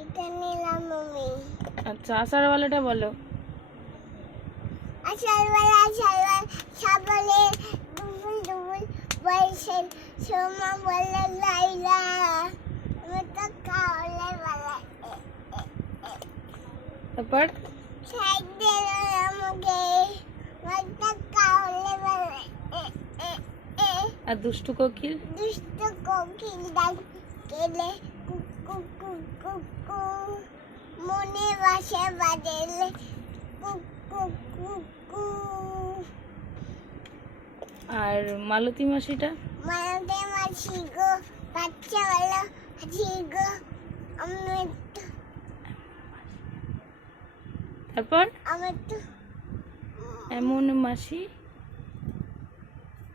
এটা নিলাম আমি। আচ্ছা, আষাঢ়ওয়ালাটা বলো। আষাঢ়ওয়ালা সাবলে দুবুল দুবুল বলছেন সোমা বলে লাইলা মতো কাওলে বলে তারপর সাইড দিল আমাকে মতো কাওলে বলে আর দুষ্টু কোকিল দুষ্ট কোকিল ডাক কেলে কুকু কুকু মনে বাসে বাজেলে কুকু কুকু। আর মালতী মাসিটা? মালতী মাসি গো বাচ্চা বলো হাসি গো আমি তো। তারপর আমি তো এমন মাসি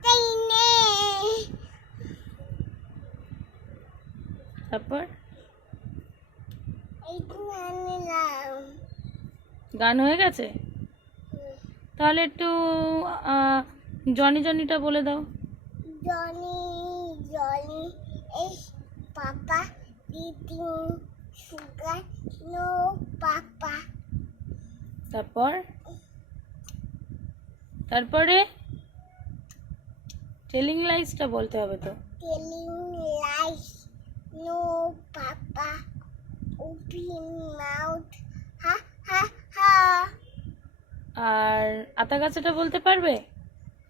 তাই নে। তারপর এইটু আনলাম। গান হয়ে গেছে? তাহলে একটু জনি জনিটা বলে দাও। জনি জনি এই papa eating sugar no papa. তারপরে টেলিং লাইসটা বলতে হবে তো। Telling lies no papa open mouth ha ha ha. আর আতা গাছটা বলতে পারবে?